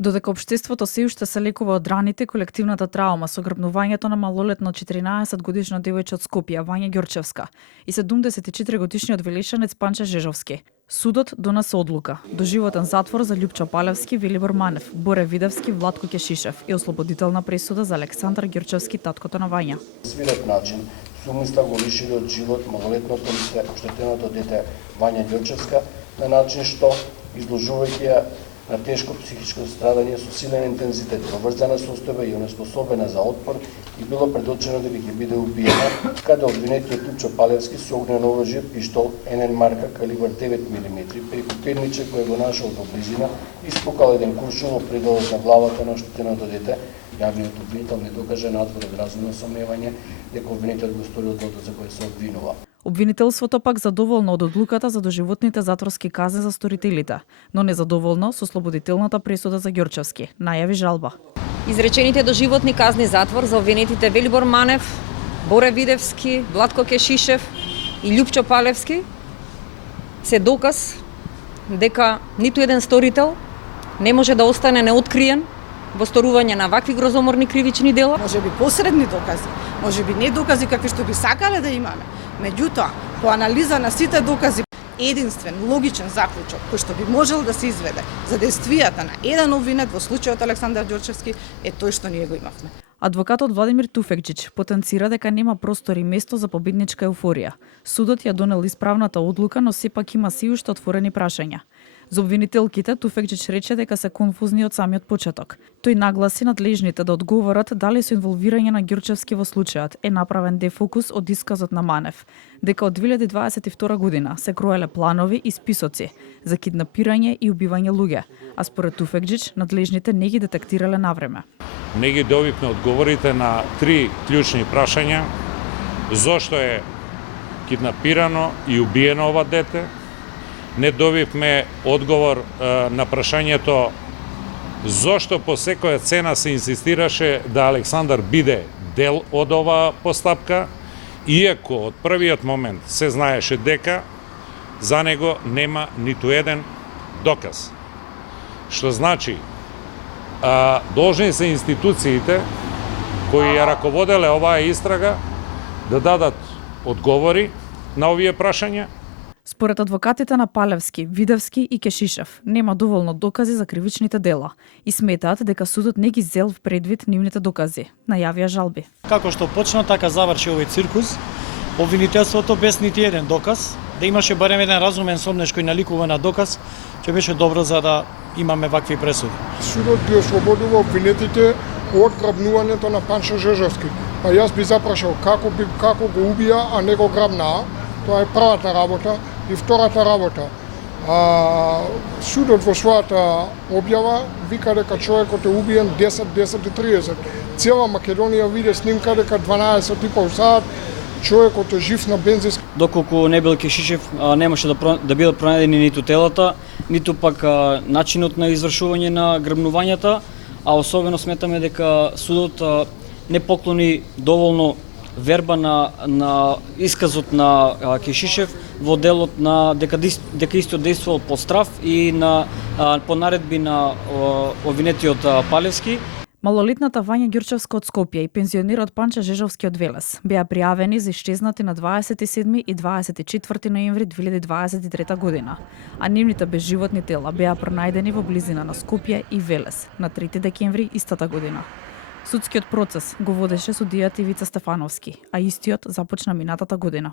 Додека општеството се уште се лекува од раните, колективната траума со грабнувањето на малолетно 14-годишно девојче од Скопје, Вања Ѓурчевска, и 74-годишниот велишанец Панче Жежовски. Судот донесе одлука: доживотен затвор за Љупчо Палевски, Велибор Манев, Боре Видевски, Владко Ќешишев и ослободителна пресуда за Александар Ѓурчевски, таткото на Вања. Свиреп начин со умисла го лишили од живот малолетното оштетеното дете Вања Ѓурчевска на начин што, изложувајќи ја на тешко психичко страдање со силен интензитет, поврзана состојба и онеспособена за отпор, и било предочено дека ќе биде убиена, каде обвинетиот Љупчо Палевски со огнено оружје, пиштол НН марка калибар 9 мм, преку перниче кој го нашол во близина, испукал еден куршум во пределот на главата на оштетеното дете. Јавниот обвинител не докаже надвор од разумно сомневање дека обвинителот го сторил делото за кое се обвинува. Обвинителството пак задоволно од одлуката за доживотните затворски казни за сторителите, но незадоволно со ослободителната пресуда за Ѓурчевски. Најави жалба. Изречените доживотни казни затвор за обвинетите Велибор Манев, Боре Видевски, Владко Ќешишев и Љупчо Палевски се доказ дека ниту еден сторител не може да остане неоткриен во сторување на вакви грозоморни кривични дела. Може би посредни докази, може би не докази какви што би сакале да имаме. Меѓутоа, по анализа на сите докази, единствен, логичен заклучок кој што би можел да се изведе за действијата на еден обвинет во случајот Александар Ѓурчевски е тој што ние го имавме. Адвокатот Владимир Туфекџиќ потенцира дека нема простор и место за победничка еуфорија. Судот ја донел исправната одлука, но сепак има си уште отворени прашања. За обвинителките Туфекџиќ рече дека се конфузни од самиот почеток. Тој нагласи надлежните да одговорат дали со инволвирање на Ѓурчевски во случајот е направен дефокус од исказот на Манев, дека од 2022 година се кроеле планови и списоци за киднапирање и убивање луѓе, а според Туфекџиќ надлежните не ги детектирале навреме. Не ги добивме одговорите на три клучни прашања: зошто е киднапирано и убиено ова дете? Не добивме одговор на прашањето зошто по секоја цена се инсистираше да Александар биде дел од оваа постапка, иако од првиот момент се знаеше дека за него нема ниту еден доказ. Што значи, должни се институциите кои ја раководеле оваа истрага да дадат одговори на овие прашања. Според адвокатите на Палевски, Видевски и Ќешишев, нема доволно докази за кривичните дела и сметаат дека судот не ги зел в предвид нивните докази. Најавија жалби. Како што почна, така заврши овој циркус. Обвинителството без нити еден доказ, да имаше барем еден разумен сомнеш кој наликува на доказ, ќе беше добро за да имаме вакви пресуди. Судот ги ослободува обвинетите од грабнувањето на Панче Жежовски. Па јас би запрашал како го убија, а не го грабнаа. Тоа е првата работа. И втората работа, судот во својата објава вика дека човекот е убиен 10:30. Цела Македонија виде снимка дека 12,5 сат човекот е жив на бензинска. Доколку не бил Ќешишев, немаше да бидат пронајдени ниту телата, ниту пак начинот на извршување на грабнувањата, а особено сметаме дека судот не поклони доволно верба на исказот на Ќешишев во делот на дека исто действувал по страф и по наредби на обвинетиот Палевски. Малолетната Вања Ѓурчевска од Скопје и пензионерот Панче Жежовски од Велес беа пријавени за исчезнати на 27 и 24 ноември 2023 година, а нивните безживотни тела беа пронајдени во близина на Скопје и Велес на 3 декември истата година. Судскиот процес го водеше судијата Ивица Стефановски, а истиот започна минатата година.